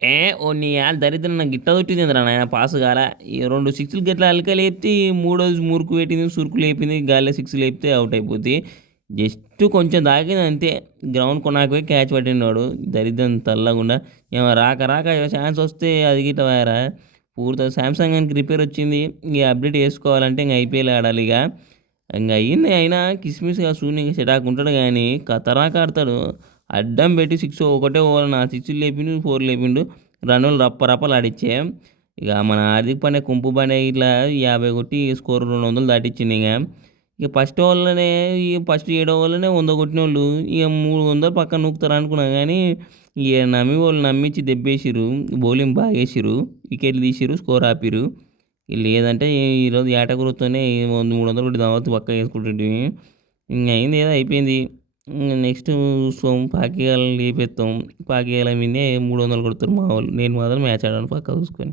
ఏ ఓ దరిద్రం నాకు గిట్ట కొట్టిందిరా నాయన పాస్ కాల ఈ 2 సిక్స్‌లు గిట్ల అలక లేపితే మూడోది మురుకు పెట్టింది, సురుకు లేపింది, గాల్లో సిక్స్ లేపితే ఔట్ అయిపోద్ది. జస్ట్ కొంచెం తాకింది అంతే. గ్రౌండ్ కొనాకు పోయి క్యాచ్ పట్టిండోడు. దరిద్రం తల్లగుండా. ఏమో రాక రాక ఛాన్స్ వస్తే అది గిట్ట పాయెరా. పూర్తిగా సామ్‌సంగ్ గానికి రిపేర్ వచ్చింది. ఇగ అప్డేట్ చేసుకోవాలంటే ఇంగ ఐపీఎల్ ఆడాలి ఇగ. ఇంగ అయింది అయినా కిస్మిస్‌గా శూన్యంగా చిరాకు ఉంటాడు గానీ ఖతర్నాక్ ఆడతాడు. అడ్డం పెట్టి సిక్స్ ఒకటే ఓవర్ నా సిక్స్‌లు లేపిండు, 4 లేపిండు. రన్నులు రప్ప రప్పలాడిచ్చే. ఇక మన హార్దిక్ పాండ్యా కుంపు పాండ్యా ఇట్లా 50 కొట్టి స్కోర్ 200 దాటిచ్చిండు ఇక. ఇక ఫస్ట్ ఓవర్‌లోనే ఫస్ట్ 7 ఓవర్‌లోనే 100 కొట్టినోళ్ళు ఇక 300 పక్కన నూకుతారు అనుకున్నా కానీ ఇక నమ్మి నమ్మించి దెబ్బేసిర్రు. బౌలింగ్ బాగేసిర్రు. వికెట్లు తీసిర్రు. స్కోర్ ఆపిర్రు. లేదంటే ఈరోజు ఏటకురుతోనే 300 కొట్టి దావత్ పక్కా వేసుకుంటుంటిమి. ఇంక అయింది ఏదో అయిపోయింది. ఇంగ నెక్స్ట్ చూస్తాం. పాకిగాళ్ళని లేపేత్తాం. పాకిగాళ్ళ మీదనే 300 కొడతారు మా వోళ్ళు. నేను మాత్రం మ్యాచ్ ఆడను పక్కా చూసుకొని.